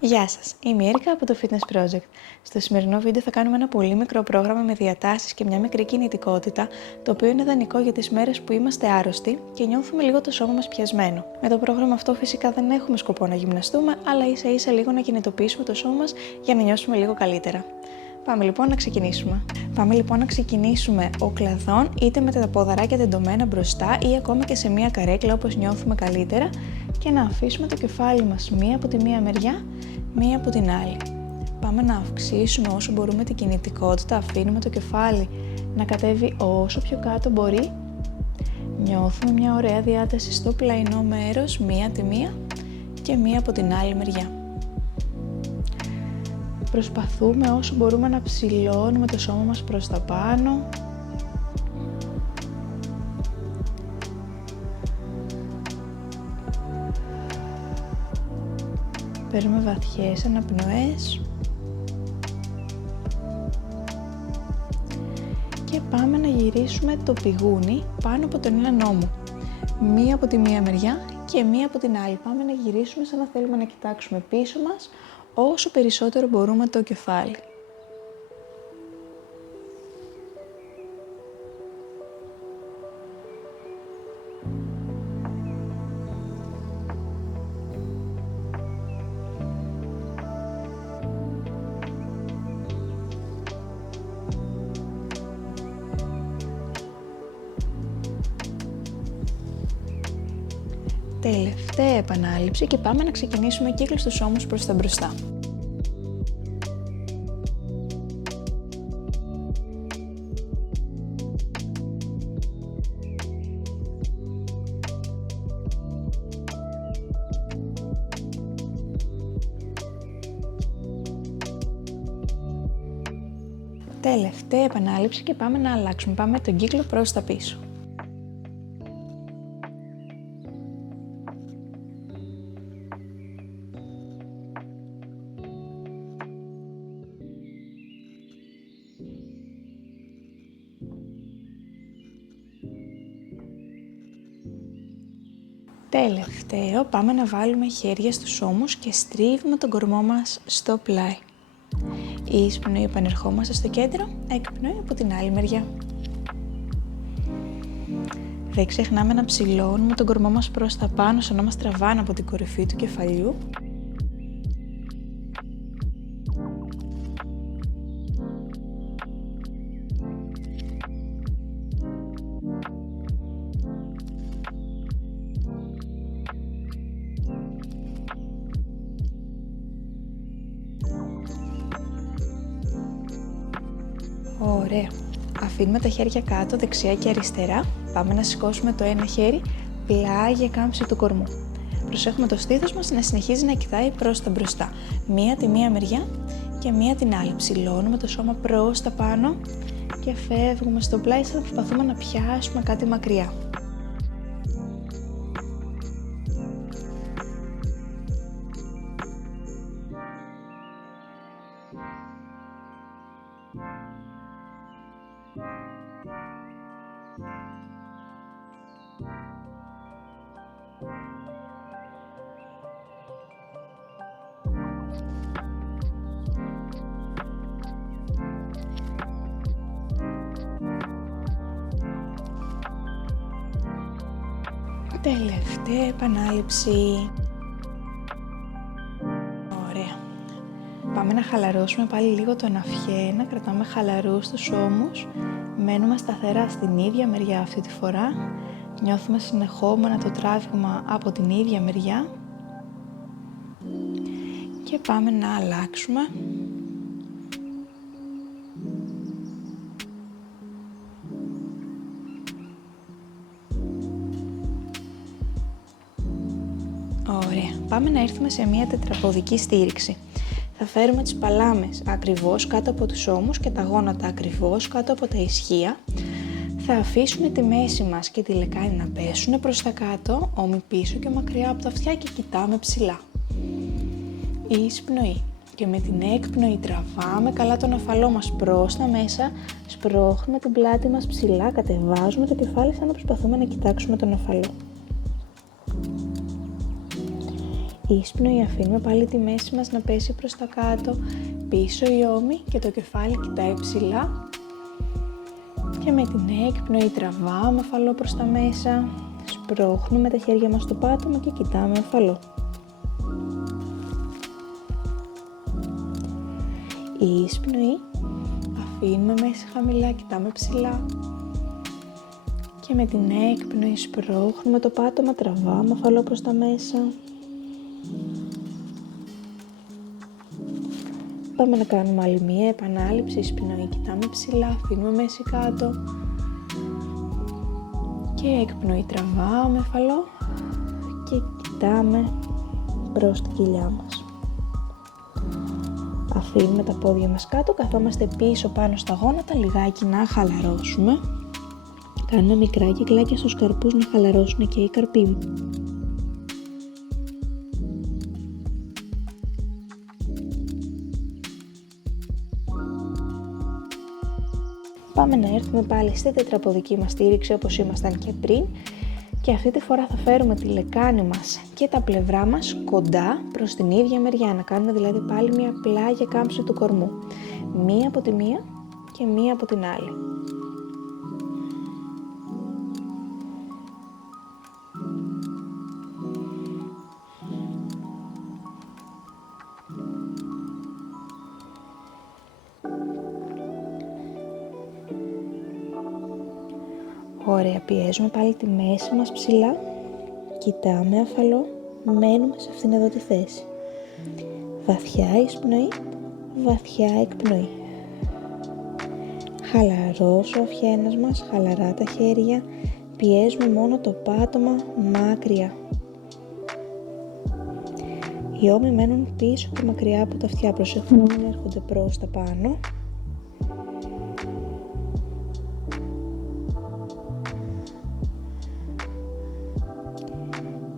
Γεια σας, είμαι η Έρικα από το Fitness Project. Στο σημερινό βίντεο θα κάνουμε ένα πολύ μικρό πρόγραμμα με διατάσεις και μια μικρή κινητικότητα, το οποίο είναι ιδανικό για τις μέρες που είμαστε άρρωστοι και νιώθουμε λίγο το σώμα μας πιασμένο. Με το πρόγραμμα αυτό φυσικά δεν έχουμε σκοπό να γυμναστούμε, αλλά ίσα ίσα λίγο να κινητοποιήσουμε το σώμα μας για να νιώσουμε λίγο καλύτερα. Πάμε λοιπόν να ξεκινήσουμε οκλαδών, είτε με τα ποδαράκια τεντωμένα μπροστά ή ακόμα και σε μία καρέκλα όπως νιώθουμε καλύτερα, και να αφήσουμε το κεφάλι μας μία από τη μία μεριά, μία από την άλλη. Πάμε να αυξήσουμε όσο μπορούμε την κινητικότητα, αφήνουμε το κεφάλι να κατέβει όσο πιο κάτω μπορεί. Νιώθουμε μια ωραία διάταση στο πλαϊνό μέρος, μία τη μία και μία από την άλλη μεριά. Προσπαθούμε όσο μπορούμε να ψηλώνουμε το σώμα μας προς τα πάνω. Παίρνουμε βαθιές αναπνοές. Και πάμε να γυρίσουμε το πηγούνι πάνω από τον έναν ώμο. Μία από τη μία μεριά και μία από την άλλη. Πάμε να γυρίσουμε σαν να θέλουμε να κοιτάξουμε πίσω μας όσο περισσότερο μπορούμε το κεφάλι. Τελευταία επανάληψη και πάμε να ξεκινήσουμε κύκλους στους ώμους προς τα μπροστά. Τελευταία επανάληψη και πάμε να αλλάξουμε. Πάμε τον κύκλο προς τα πίσω. Τελευταίο, πάμε να βάλουμε χέρια στους ώμους και στρίβουμε τον κορμό μας στο πλάι. Εισπνοή, επανερχόμαστε στο κέντρο, εκπνοή από την άλλη μεριά. Δεν ξεχνάμε να ψηλώνουμε τον κορμό μας προς τα πάνω, σαν να μας τραβάνε από την κορυφή του κεφαλιού. Ωραία. Αφήνουμε τα χέρια κάτω, δεξιά και αριστερά. Πάμε να σηκώσουμε το ένα χέρι, πλάγια κάμψη του κορμού. Προσέχουμε το στήθος μας να συνεχίζει να κοιτάει προς τα μπροστά. Μία τη μία μεριά και μία την άλλη. Ψηλώνουμε το σώμα προς τα πάνω και φεύγουμε στο πλάι σαν να προσπαθούμε να πιάσουμε κάτι μακριά. Τελευταία επανάληψη. Ωραία. Πάμε να χαλαρώσουμε πάλι λίγο τον αυχένα, κρατάμε χαλαρούς τους ώμους, μένουμε σταθερά στην ίδια μεριά αυτή τη φορά, νιώθουμε συνεχόμενα το τράβηγμα από την ίδια μεριά και πάμε να αλλάξουμε. Ωραία. Πάμε να έρθουμε σε μια τετραποδική στήριξη. Θα φέρουμε τις παλάμες ακριβώς κάτω από τους ώμους και τα γόνατα ακριβώς κάτω από τα ισχύα. Θα αφήσουμε τη μέση μας και τη λεκάνη να πέσουν προς τα κάτω, ώμοι πίσω και μακριά από τα αυτιά και κοιτάμε ψηλά. Εισπνοή. Και με την έκπνοη τραβάμε καλά τον αφαλό μας προς τα μέσα, σπρώχνουμε την πλάτη μας ψηλά, κατεβάζουμε το κεφάλι σαν να προσπαθούμε να κοιτάξουμε τον αφαλό. Ίσπνοη, αφήνουμε πάλι τη μέση μας να πέσει προς τα κάτω, πίσω η ώμη και το κεφάλι κοιτάει ψηλά. Και με την έκπνοη τραβάμε αφαλό προς τα μέσα, σπρώχνουμε τα χέρια μας στο πάτωμα και κοιτάμε αφαλό. Η ίσπνοη, αφήνουμε μέση χαμηλά, κοιτάμε ψηλά. Και με την έκπνοη σπρώχνουμε το πάτωμα, τραβάμε αφαλό προς τα μέσα. Πάμε να κάνουμε άλλη μία επανάληψη, εισπνοή, κοιτάμε ψηλά, αφήνουμε μέση κάτω. Και έκπνοη, τραβάμε αφαλό και κοιτάμε προς την κοιλιά μας. Αφήνουμε τα πόδια μας κάτω, καθόμαστε πίσω πάνω στα γόνατα, λιγάκι να χαλαρώσουμε. Κάνουμε μικρά κυκλάκια στους καρπούς να χαλαρώσουν και οι καρποί. Πάμε να έρθουμε πάλι στη τετραποδική μας στήριξη όπως ήμασταν και πριν και αυτή τη φορά θα φέρουμε τη λεκάνη μας και τα πλευρά μας κοντά προς την ίδια μεριά, να κάνουμε δηλαδή πάλι μια πλάγια κάμψη του κορμού. Μία από τη μία και μία από την άλλη. Ωραία, πιέζουμε πάλι τη μέση μας ψηλά, κοιτάμε αφαλό, μένουμε σε αυτήν εδώ τη θέση. Βαθιά εισπνοή, βαθιά εκπνοή. Χαλαρός ο αυχένας μας, χαλαρά τα χέρια, πιέζουμε μόνο το πάτωμα μακριά. Οι ώμοι μένουν πίσω και μακριά από τα αυτιά, προσέχουμε να μην έρχονται προς τα πάνω.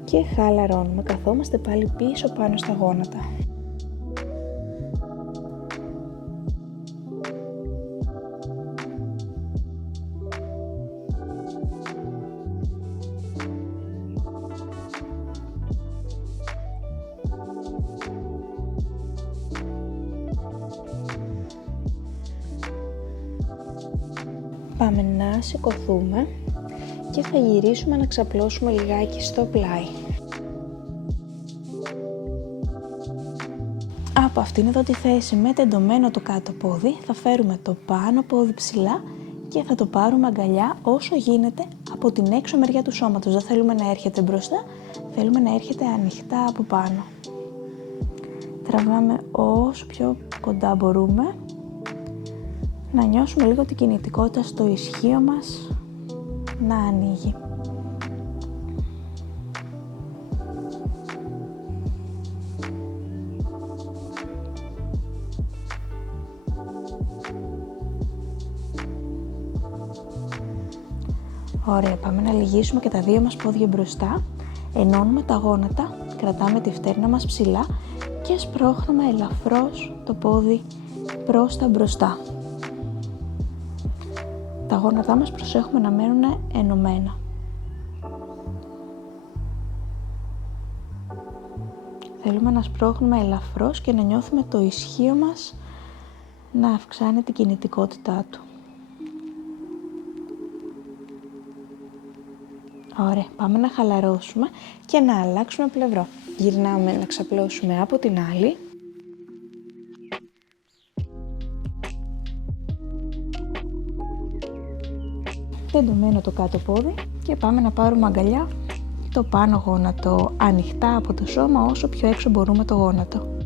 Και χαλαρώνουμε, καθόμαστε πάλι πίσω πάνω στα γόνατα. Πάμε να σηκωθούμε και θα γυρίσουμε να ξαπλώσουμε λιγάκι στο πλάι. Από αυτήν εδώ τη θέση με τεντωμένο το κάτω πόδι θα φέρουμε το πάνω πόδι ψηλά και θα το πάρουμε αγκαλιά όσο γίνεται από την έξω μεριά του σώματος. Δεν θέλουμε να έρχεται μπροστά, θέλουμε να έρχεται ανοιχτά από πάνω. Τραβάμε όσο πιο κοντά μπορούμε, να νιώσουμε λίγο την κινητικότητα στο ισχύο μας να ανοίγει. Ωραία, πάμε να λυγίσουμε και τα δύο μας πόδια μπροστά, ενώνουμε τα γόνατα, κρατάμε τη φτέρνα μας ψηλά και σπρώχνουμε ελαφρώς το πόδι προς τα μπροστά. Τα γόνατά μας προσέχουμε να μένουν ενωμένα. Θέλουμε να σπρώχνουμε ελαφρώς και να νιώθουμε το ισχύο μας να αυξάνει την κινητικότητά του. Ωραία, πάμε να χαλαρώσουμε και να αλλάξουμε πλευρό. Γυρνάμε να ξαπλώσουμε από την άλλη. Τεντωμένο το κάτω πόδι και πάμε να πάρουμε αγκαλιά το πάνω γόνατο ανοιχτά από το σώμα όσο πιο έξω μπορούμε το γόνατο.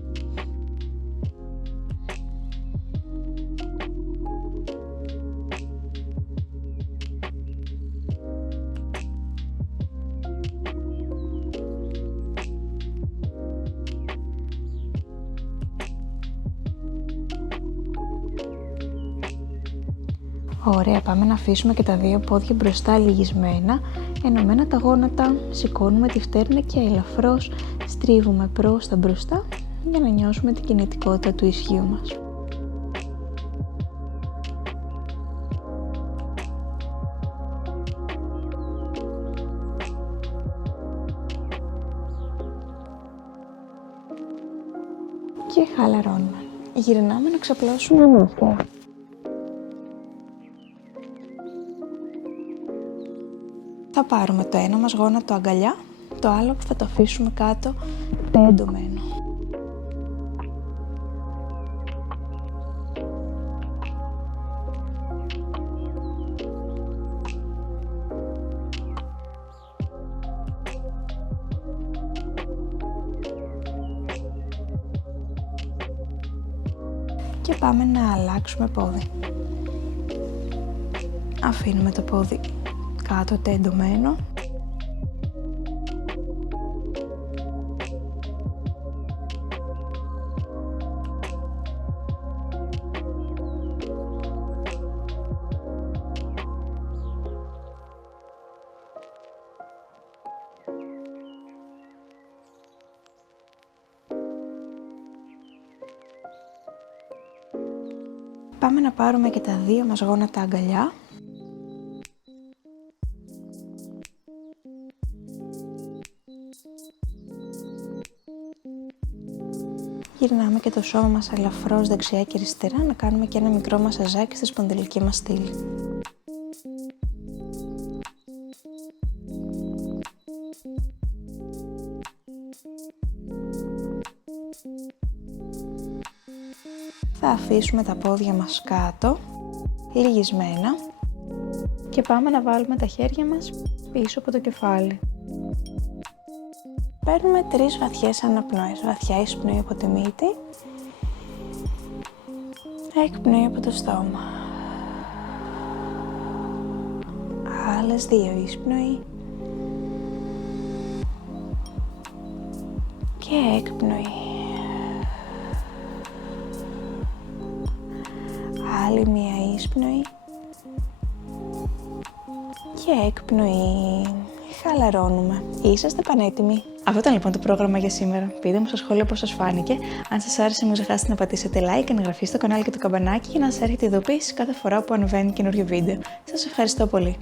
Ωραία, πάμε να αφήσουμε και τα δύο πόδια μπροστά λυγισμένα, ενωμένα τα γόνατα, σηκώνουμε τη φτέρνα και ελαφρώς στρίβουμε προς τα μπροστά για να νιώσουμε την κινητικότητα του ισχύου μας. Και χαλαρώνουμε. Γυρνάμε να ξαπλώσουμε μάτια. Θα πάρουμε το ένα μας γόνατο αγκαλιά, το άλλο που θα το αφήσουμε κάτω τεντωμένο. Και πάμε να αλλάξουμε πόδι. Αφήνουμε το πόδι κάτω τεντωμένο. Πάμε να πάρουμε και τα δύο μας γόνατα αγκαλιά. Γυρνάμε και το σώμα μας ελαφρώς δεξιά και αριστερά να κάνουμε και ένα μικρό μασαζάκι στη σπονδυλική μας στήλη. Θα αφήσουμε τα πόδια μας κάτω, λυγισμένα και πάμε να βάλουμε τα χέρια μας πίσω από το κεφάλι. Παίρνουμε 3 βαθιές αναπνοές, βαθιά εισπνοή από τη μύτη, εκπνοή από το στόμα. Άλλες 2 εισπνοή και εκπνοή. Άλλη μία εισπνοή και εκπνοή. Χαλαρώνουμε. Είσαστε πανέτοιμοι. Αυτό ήταν λοιπόν το πρόγραμμα για σήμερα. Πείτε μου στα σχόλια πώς σας φάνηκε. Αν σας άρεσε, μην ξεχάσετε να πατήσετε like και να εγγραφείτε στο κανάλι και το καμπανάκι για να σας έρχεται ειδοποίηση κάθε φορά που ανεβαίνει καινούριο βίντεο. Σας ευχαριστώ πολύ.